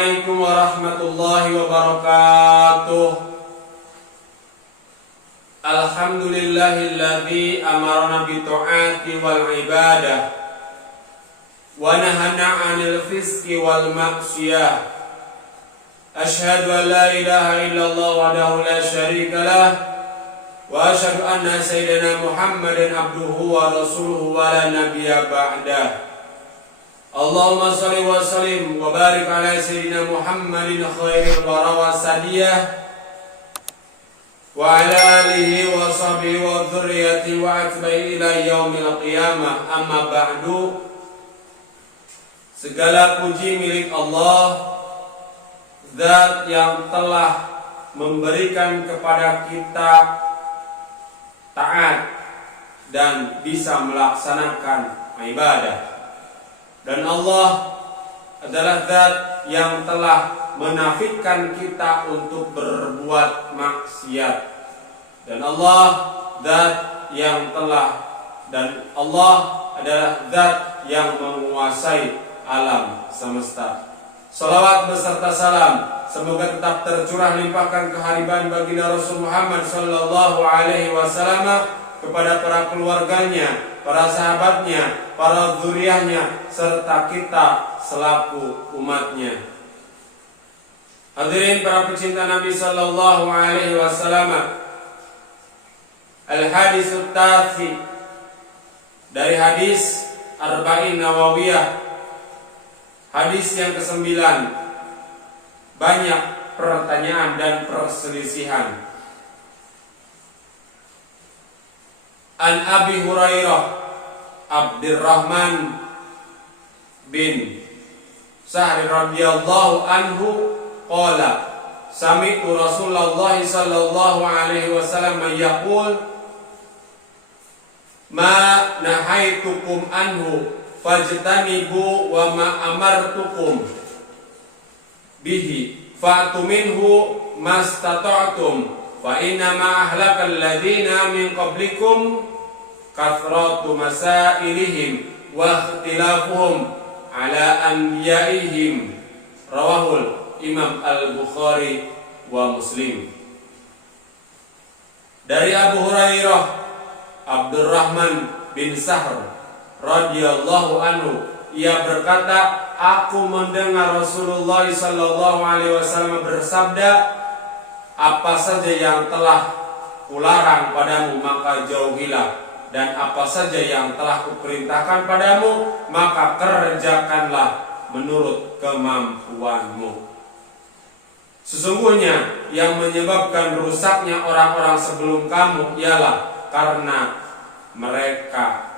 Assalamualaikum warahmatullahi wabarakatuh. Alhamdulillahilladzi amarna bi ta'ati wal ibadah wa nahana 'anil fisqi wal ma'siyah. Asyhadu an la ilaha illallah wahdahu la syarika lah wa asyhadu anna sayyidina Muhammadan abduhu wa rasuluhu wa la nabiyya ba'dah. Allahumma shalli wa sallim wa barik ala sayyidina Muhammadin khairil wara wa sadiyah wa ala alihi wa sahbihi wa dzurriyyati wa atba'i ila yaumil qiyamah. Amma ba'du. Segala puji milik Allah, Zat yang telah memberikan kepada kita taat dan bisa melaksanakan ibadah. Dan Allah adalah Zat yang telah menafikan kita untuk berbuat maksiat. Dan Allah Zat yang Allah adalah Zat yang menguasai alam semesta. Salawat beserta salam semoga tetap tercurah limpahkan kehadiran baginda Rasul Muhammad sallallahu alaihi wasallam kepada para keluarganya, para sahabatnya, para zuriyahnya, serta kita selaku umatnya. Hadirin para pecinta Nabi sallallahu alaihi wasallam. Al-hadisut tasi, dari hadis Arba'in Nawawiyah, hadis yang ke-9. Banyak pertanyaan dan perselisihan. An Abi Hurairah Abdurrahman bin Sa'd radhiyallahu anhu qala sami'tu Rasulullah sallallahu alaihi wasallam yaqul ma nahaitukum anhu fajtanibu wa ma amartukum bihi fa'tu minhu mastata'tum fa inna ma ahlakal ladzina min qablikum kathratu masailihim wa ikhtilafuhum ala anbiya'ihim. Rawahul Imam Al-Bukhari wa Muslim. Dari Abu Hurairah Abdurrahman bin Sahr radhiyallahu anhu, ia berkata, aku mendengar Rasulullah sallallahu alaihi wasallam bersabda, apa saja yang telah kularang padamu maka jauhilah, dan apa saja yang telah kuperintahkan padamu maka kerjakanlah menurut kemampuanmu. Sesungguhnya yang menyebabkan rusaknya orang-orang sebelum kamu ialah karena mereka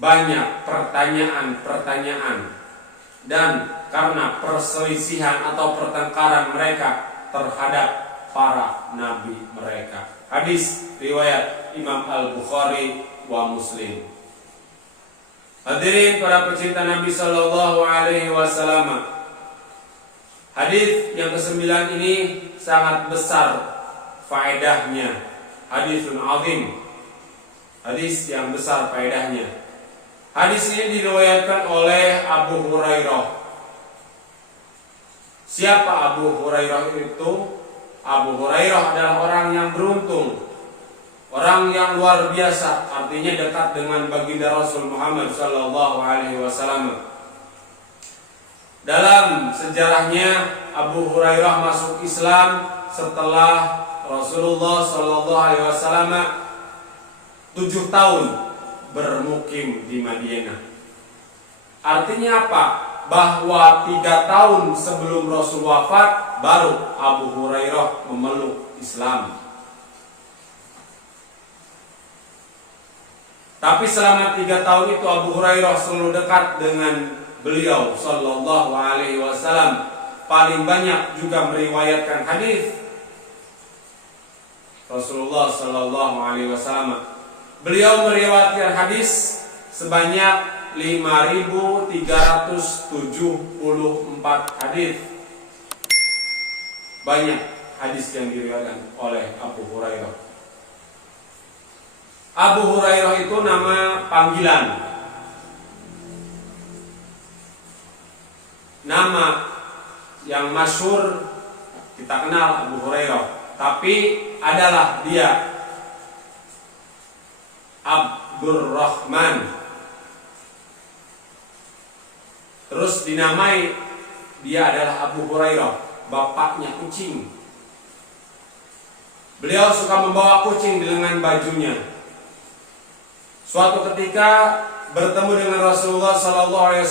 banyak pertanyaan-pertanyaan dan karena perselisihan atau pertengkaran mereka terhadap para nabi mereka. Hadis riwayat Imam Al-Bukhari wa Muslim. Hadirin para pecinta Nabi sallallahu alaihi wasallam. Hadis yang ke-9 ini sangat besar faedahnya. Hadisun azim. Hadis yang besar faedahnya. Hadis ini diriwayatkan oleh Abu Hurairah. Siapa Abu Hurairah itu? Abu Hurairah adalah orang yang beruntung, orang yang luar biasa, artinya dekat dengan baginda Rasul Muhammad sallallahu alaihi wasallam. Dalam sejarahnya Abu Hurairah masuk Islam setelah Rasulullah sallallahu alaihi wasallam 7 tahun bermukim di Madinah. Artinya apa? Bahwa 3 tahun sebelum Rasul wafat baru Abu Hurairah memeluk Islam. Tapi selama 3 tahun itu Abu Hurairah selalu dekat dengan beliau sallallahu alaihi wasallam. Paling banyak juga meriwayatkan hadis Rasulullah sallallahu alaihi wasallam. Beliau meriwayatkan hadis sebanyak 5.374 hadis. Banyak hadis yang diriwayatkan oleh Abu Hurairah. Abu Hurairah itu nama panggilan. nama yang masyhur kita kenal Abu Hurairah, tapi adalah dia Abdurrahman. Terus dinamai dia adalah Abu Hurairah, bapaknya kucing. Beliau suka membawa kucing di lengan bajunya. Suatu ketika bertemu dengan Rasulullah SAW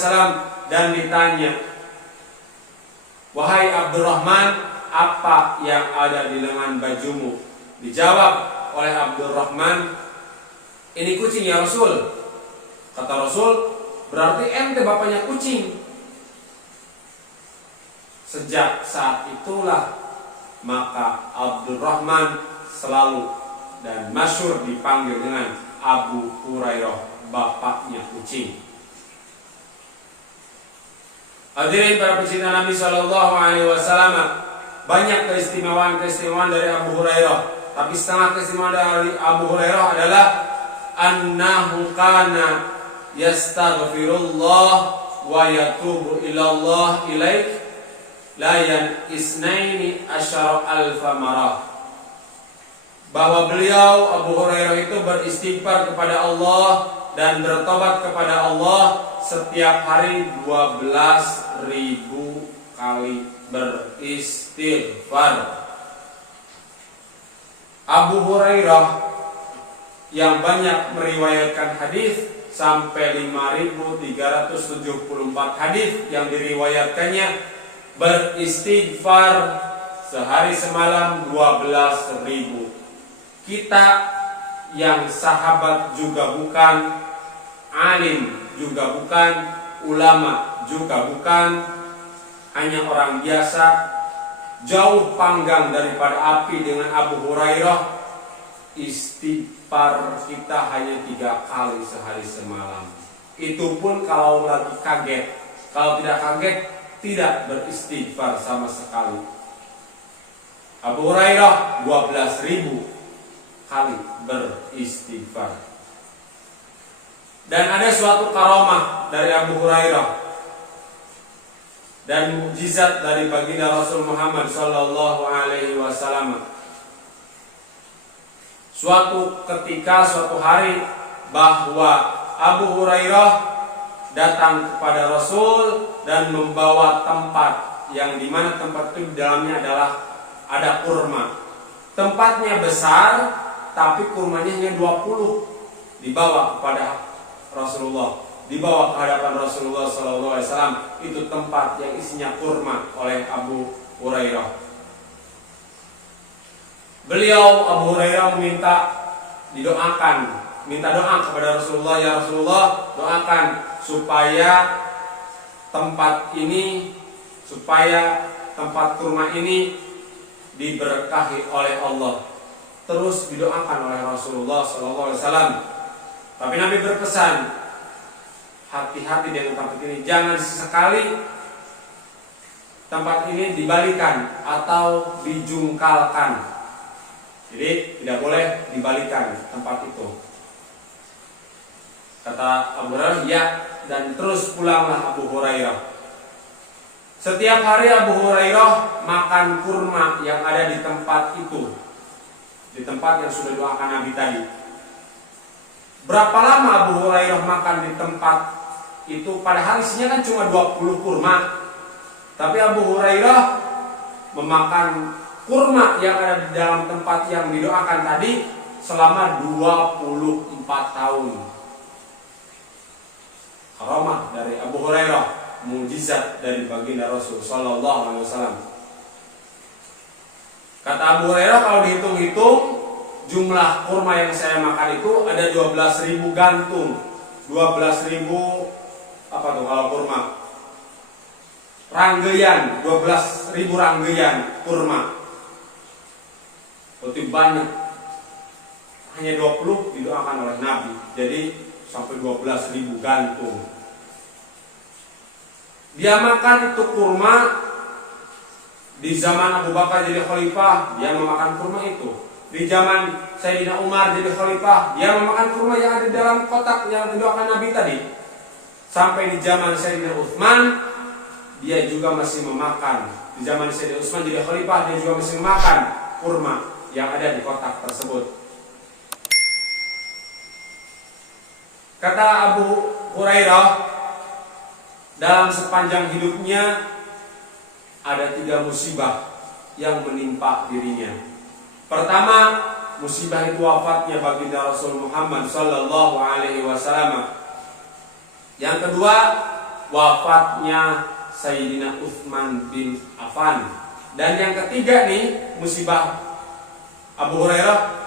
dan ditanya, "Wahai Abdurrahman, apa yang ada di lengan bajumu?" Dijawab oleh Abdurrahman, "Ini kucing ya Rasul." Kata Rasul, "Berarti ente bapaknya kucing." Sejak saat itulah maka Abdurrahman selalu dan masyhur dipanggil dengan Abu Hurairah, bapaknya kucing. Hadirin para pecinta Nabi SAW, banyak keistimewaan dari Abu Hurairah. Tapi setengah keistimewaan dari Abu Hurairah adalah annahu kana yastaghfirullah wa yatubu ilallah ilaik layan isnaini asyara alfa marah. Bahwa beliau Abu Hurairah itu beristighfar kepada Allah dan bertobat kepada Allah setiap hari 12.000 kali beristighfar. Abu Hurairah yang banyak meriwayatkan hadis sampai 5.374 hadis yang diriwayatkannya beristighfar sehari semalam 12.000. Kita yang sahabat juga bukan, alim juga bukan, ulama juga bukan, hanya orang biasa, jauh panggang daripada api dengan Abu Hurairah. Istighfar kita hanya 3 kali sehari semalam. Itu pun kalau lagi kaget. Kalau tidak kaget, tidak beristighfar sama sekali. Abu Hurairah 12.000 kali beristighfar. Dan ada suatu karamah dari Abu Hurairah dan mukjizat dari baginda Rasul Muhammad sallallahu alaihi wasallam. Suatu ketika, suatu hari, bahwa Abu Hurairah datang kepada Rasul dan membawa tempat yang dimana tempat itu di dalamnya adalah ada kurma. Tempatnya besar, tapi kurmanya hanya 20. Dibawa kepada Rasulullah, dibawa ke hadapan Rasulullah SAW. Itu tempat yang isinya kurma oleh Abu Hurairah. Beliau Abu Hurairah meminta didoakan, minta doa kepada Rasulullah, ya Rasulullah, doakan supaya tempat ini, supaya tempat kurma ini diberkahi oleh Allah. Terus didoakan oleh Rasulullah SAW. Tapi Nabi berpesan, hati-hati dengan tempat ini, jangan sesekali tempat ini dibalikan atau dijungkalkan. Jadi tidak boleh dibalikan tempat itu. Kata Abu Hurairah, ya, dan terus pulanglah Abu Hurairah. Setiap hari Abu Hurairah makan kurma yang ada di tempat itu, di tempat yang sudah doakan Nabi tadi. Berapa lama Abu Hurairah makan di tempat itu? Padahal isinya kan cuma 20 kurma. Tapi Abu Hurairah memakan kurma yang ada di dalam tempat yang didoakan tadi selama 24 tahun. Karamah dari Abu Hurairah, mukjizat dari baginda Rasul sallallahu alaihi wasallam. Kata Abu Hurairah, kalau dihitung-hitung jumlah kurma yang saya makan itu ada 12.000 gantung. 12.000 apa tuh kalau kurma? Ranggeyan, 12.000 ranggeyan kurma. Lebih banyak. Hanya 20 didoakan oleh Nabi. Jadi sampai 12.000 gantung. Dia makan itu kurma di zaman Abu Bakar jadi khalifah, dia memakan kurma itu. Di zaman Sayyidina Umar jadi khalifah, dia memakan kurma yang ada di dalam kotak yang didoakan Nabi tadi. Sampai di zaman Sayyidina Utsman, dia juga masih memakan. Di zaman Sayyidina Utsman jadi khalifah, dia juga masih memakan kurma yang ada di kotak tersebut. Kata Abu Hurairah, dalam sepanjang hidupnya ada 3 musibah yang menimpa dirinya. Pertama, musibah itu wafatnya baginda Rasul Muhammad sallallahu alaihi wasallam. Yang kedua, wafatnya Sayyidina Utsman bin Affan. Dan yang ketiga nih, musibah Abu Hurairah,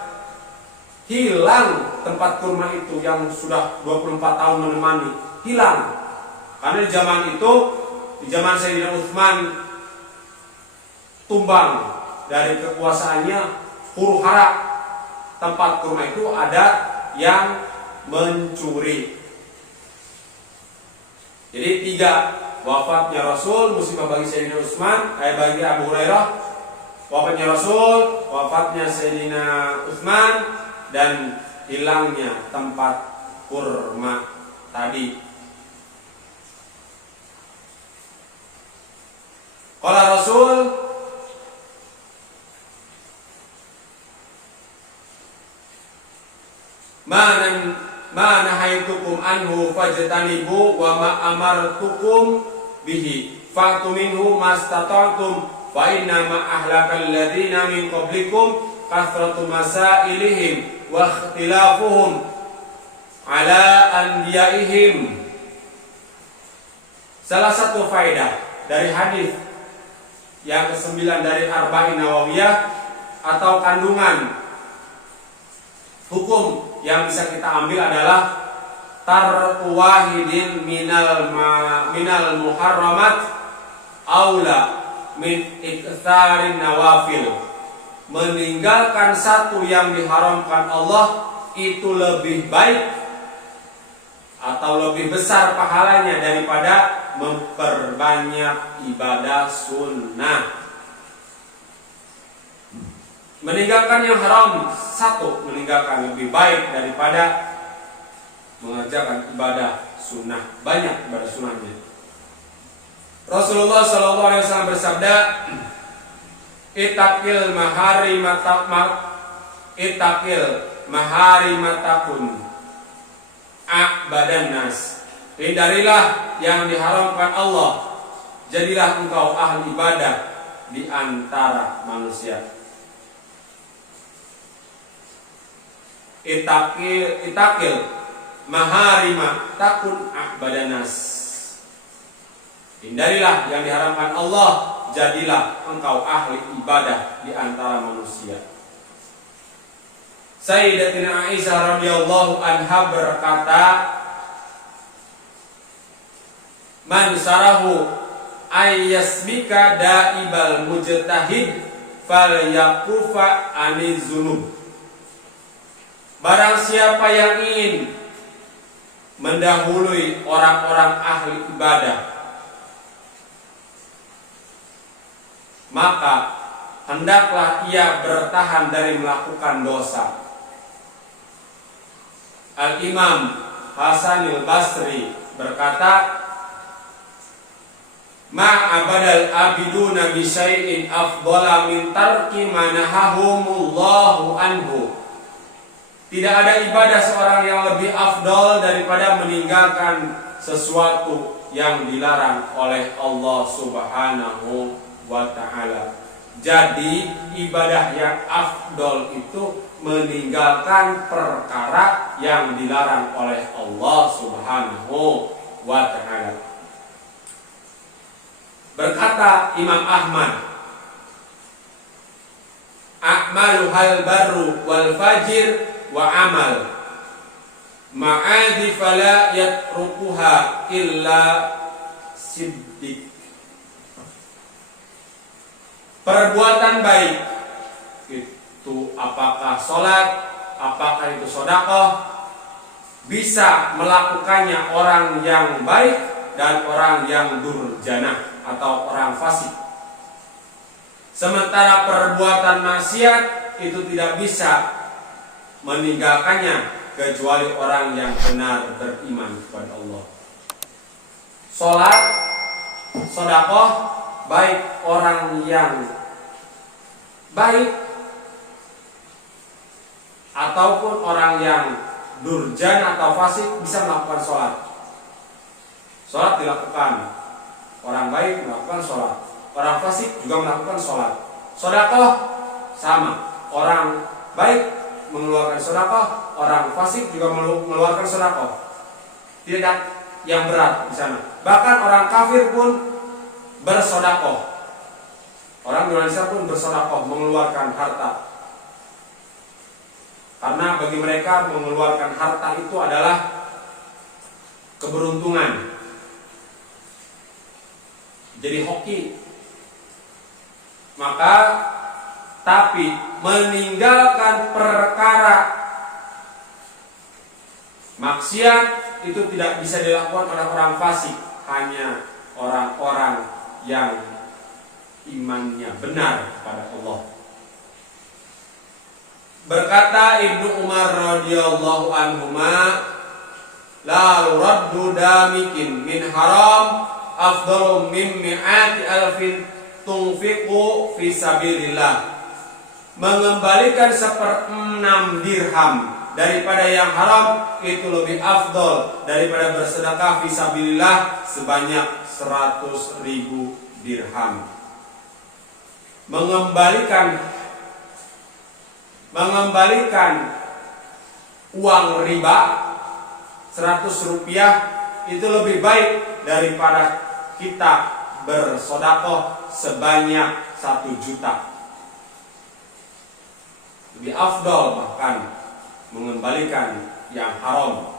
hilang tempat kurma itu yang sudah 24 tahun menemani, hilang. Karena di zaman itu, di zaman Sayyidina Utsman tumbang dari kekuasaannya, huru-hara tempat kurma itu ada yang mencuri. Jadi 3, wafatnya Rasul, musibah bagi Sayyidina Utsman, bagi Abu Hurairah, wafatnya Rasul, wafatnya Sayyidina Utsman, dan hilangnya tempat kurma tadi. Qala Rasul, ma nahaitukum anhu fajtanibu wa ma amartukum bihi fa'tu minhu mastata'tum fa inna ma ahlakal ladzina min qablikum kathratu masailihim wa ikhtilafuhum ala anbiyaihim. Salah satu faedah dari hadis yang ke-9 dari Arba'in Nawawiyah atau kandungan hukum yang bisa kita ambil adalah tarku wahidin minal muharramat aula min iktsarin nawafil. Meninggalkan satu yang diharamkan Allah itu lebih baik atau lebih besar pahalanya daripada memperbanyak ibadah sunnah. Meninggalkan yang haram satu, meninggalkan lebih baik daripada mengerjakan ibadah sunnah. Banyak ibadah sunnahnya. Rasulullah SAW bersabda, Ittaqil maharimatakun a'badan nas. Hindarilah yang diharamkan Allah, jadilah engkau ahli ibadah di antara manusia. Ittaqil maharimatakun a'badan nas. Hindarilah yang diharamkan Allah, jadilah engkau ahli ibadah di antara manusia. Sayyidatina Aisyah radhiyallahu anha berkata, man sarahu ayyasmika daibal mujtahid falyakufa anizunub. Barang siapa yang ingin mendahului orang-orang ahli ibadah, maka hendaklah ia bertahan dari melakukan dosa. Al-Imam Hasanul Basri berkata, ma'abadal abiduna bisyai'in afdala min tarki manahahumullahu anhu. Tidak ada ibadah seorang yang lebih afdal daripada meninggalkan sesuatu yang dilarang oleh Allah Subhanahu wa ta'ala. Jadi ibadah yang afdal itu meninggalkan perkara yang dilarang oleh Allah Subhanahu wa ta'ala. Berkata Imam Ahmad, a'malu hal barru wal fajir wa amal ma'adi fala yatrukuha illa siddiq. Perbuatan baik itu apakah sholat, apakah itu sedekah, bisa melakukannya orang yang baik dan orang yang durjana atau orang fasik. Sementara perbuatan maksiat itu tidak bisa meninggalkannya kecuali orang yang benar beriman kepada Allah. Sholat sedekah baik orang yang baik ataupun orang yang durjana atau fasik bisa melakukan sholat. Sholat dilakukan, orang baik melakukan sholat, orang fasik juga melakukan sholat. Sedekah sama, orang baik mengeluarkan sedekah, orang fasik juga mengeluarkan sedekah. Tidak yang berat di sana. Bahkan orang kafir pun bersedekah. Orang Indonesia pun bersedekah, mengeluarkan harta. Karena bagi mereka mengeluarkan harta itu adalah keberuntungan. Jadi hoki. Maka tapi meninggalkan perkara maksiat itu tidak bisa dilakukan oleh orang fasik, hanya orang-orang yang imannya benar kepada Allah. Berkata Ibnu Umar radhiyallahu anhuma, la raddu damikin min haram afdalu min mi'ati alfin tunfiqu fi sabilillah. Mengembalikan 1/6 dirham daripada yang haram itu lebih afdol daripada bersedekah fi sabilillah sebanyak 100.000 dirham. Mengembalikan uang riba 100 rupiah itu lebih baik daripada kita bersedekah sebanyak 1 juta. Lebih afdol bahkan mengembalikan yang haram.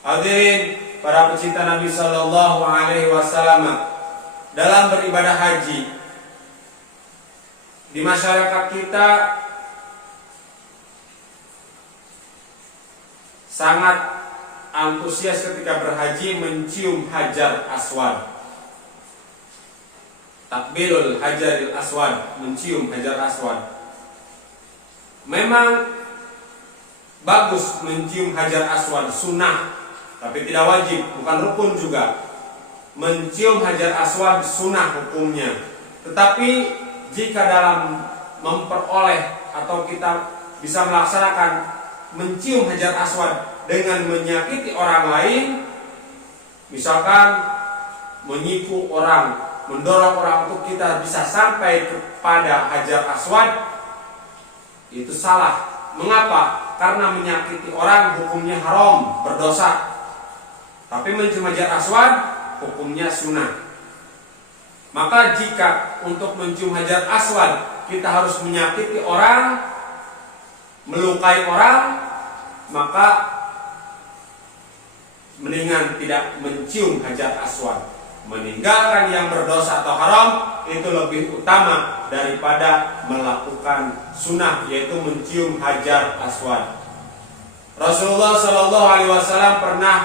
Hadirin para pecinta Nabi sallallahu alaihi wasallam, dalam beribadah haji di masyarakat kita sangat antusias ketika berhaji mencium Hajar Aswad. Takbirul Hajaril Aswad, mencium Hajar Aswad. Memang bagus mencium Hajar Aswad, sunnah, tapi tidak wajib, bukan rukun juga. Mencium Hajar Aswad sunnah hukumnya. Tetapi jika dalam memperoleh atau kita bisa melaksanakan mencium Hajar Aswad dengan menyakiti orang lain, misalkan menyiku orang, mendorong orang untuk kita bisa sampai kepada Hajar Aswad, itu salah. Mengapa? Karena menyakiti orang hukumnya haram, berdosa. Tapi mencium Hajar Aswad hukumnya sunnah. Maka jika untuk mencium Hajar Aswad kita harus menyakiti orang, melukai orang, maka mendingan tidak mencium Hajar Aswad. Meninggalkan yang berdosa atau haram itu lebih utama daripada melakukan sunnah, yaitu mencium Hajar Aswad. Rasulullah Shallallahu Alaihi Wasallam pernah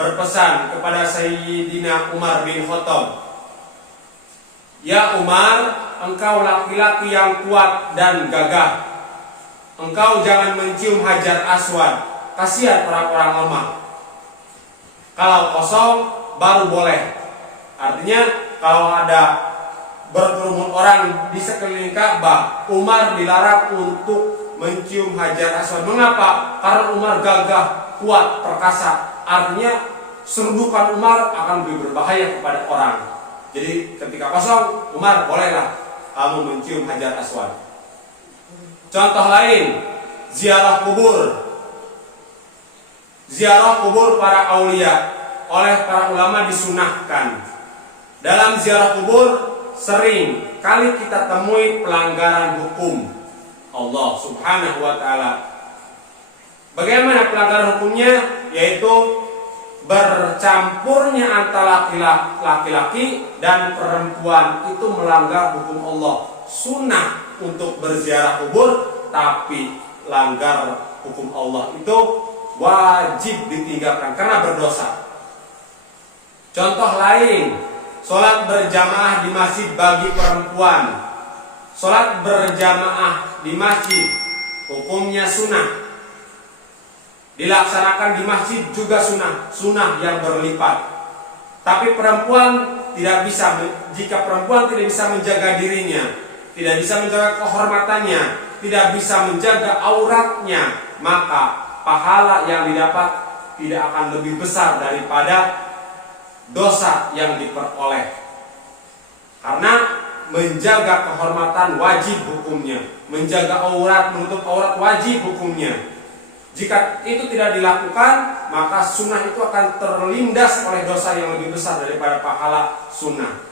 berpesan kepada Sayyidina Umar bin Khattab, ya Umar, engkau laki-laki yang kuat dan gagah, engkau jangan mencium Hajar Aswad, kasihan orang-orang lemah. Kalau kosong baru boleh. Artinya kalau ada berkerumun orang di sekeliling Ka'bah, Umar dilarang untuk mencium Hajar Aswad. Mengapa? Karena Umar gagah, kuat, perkasa. Artinya serdukan Umar akan lebih berbahaya kepada orang. Jadi ketika kosong, Umar bolehlah kamu mencium Hajar Aswad. Contoh lain, ziarah kubur. Ziarah kubur para aulia oleh para ulama disunahkan. Dalam ziarah kubur sering kali kita temui pelanggaran hukum Allah Subhanahu wa ta'ala. Bagaimana pelanggaran hukumnya? Yaitu bercampurnya antara laki-laki dan perempuan, itu melanggar hukum Allah. Sunnah untuk berziarah kubur, tapi langgar hukum Allah itu wajib ditinggalkan karena berdosa. Contoh lain, sholat berjamaah di masjid bagi perempuan. Sholat berjamaah di masjid hukumnya sunnah. Dilaksanakan di masjid juga sunnah, sunnah yang berlipat. Tapi perempuan tidak bisa, jika perempuan tidak bisa menjaga dirinya, tidak bisa menjaga kehormatannya, tidak bisa menjaga auratnya, maka pahala yang didapat tidak akan lebih besar daripada dosa yang diperoleh. Karena menjaga kehormatan wajib hukumnya, menjaga aurat, menutup aurat wajib hukumnya. Jika itu tidak dilakukan, maka sunnah itu akan terlindas oleh dosa yang lebih besar daripada pahala sunnah.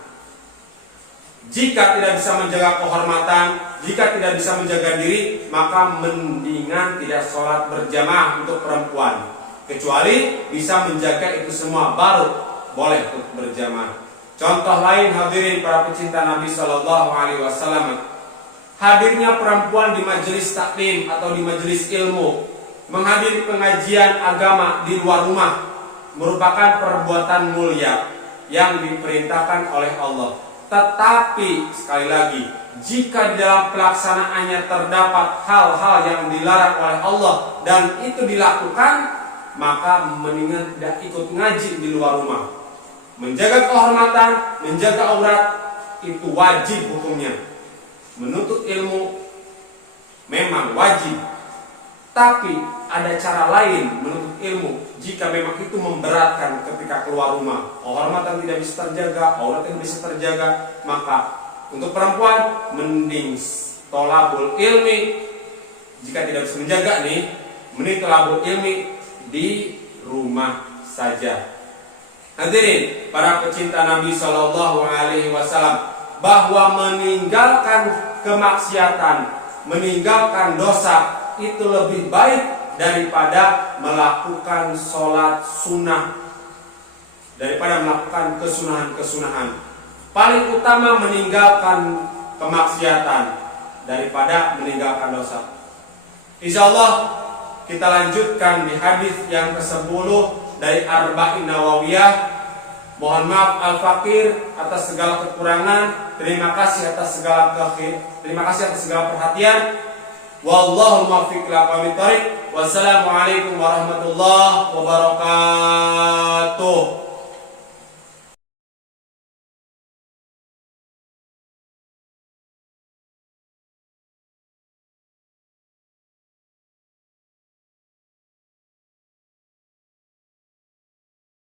Jika tidak bisa menjaga kehormatan, jika tidak bisa menjaga diri, maka mendingan tidak sholat berjamaah untuk perempuan. Kecuali bisa menjaga itu semua, baru boleh untuk berjamaah. Contoh lain, hadirin para pecinta Nabi Shallallahu Alaihi Wasallam, hadirnya perempuan di majelis taklim atau di majelis ilmu, menghadiri pengajian agama di luar rumah, merupakan perbuatan mulia yang diperintahkan oleh Allah. Tetapi sekali lagi, jika di dalam pelaksanaannya terdapat hal-hal yang dilarang oleh Allah dan itu dilakukan, maka mendingan tidak ikut ngaji di luar rumah. Menjaga kehormatan, menjaga aurat itu wajib hukumnya. Menuntut ilmu memang wajib, tapi ada cara lain menuntut ilmu jika memang itu memberatkan ketika keluar rumah. Kehormatan tidak bisa terjaga, aurat tidak bisa terjaga, maka untuk perempuan mending tolabul ilmi. Jika tidak bisa menjaga nih, mending tolabul ilmi di rumah saja. Hadirin para pecinta Nabi Shallallahu Alaihi Wasallam, bahwa meninggalkan kemaksiatan, meninggalkan dosa itu lebih baik daripada melakukan sholat sunnah, daripada melakukan kesunahan-kesunahan. Paling utama meninggalkan kemaksiatan daripada meninggalkan dosa. Insya Allah kita lanjutkan di hadis yang ke-10 dari Arba'in Nawawiyah. Mohon maaf al-fakir atas segala kekurangan. Terima kasih atas segala perhatian. Wallahu muwaffiq ila aqwamit thoriq. Wassalamualaikum warahmatullahi wabarakatuh.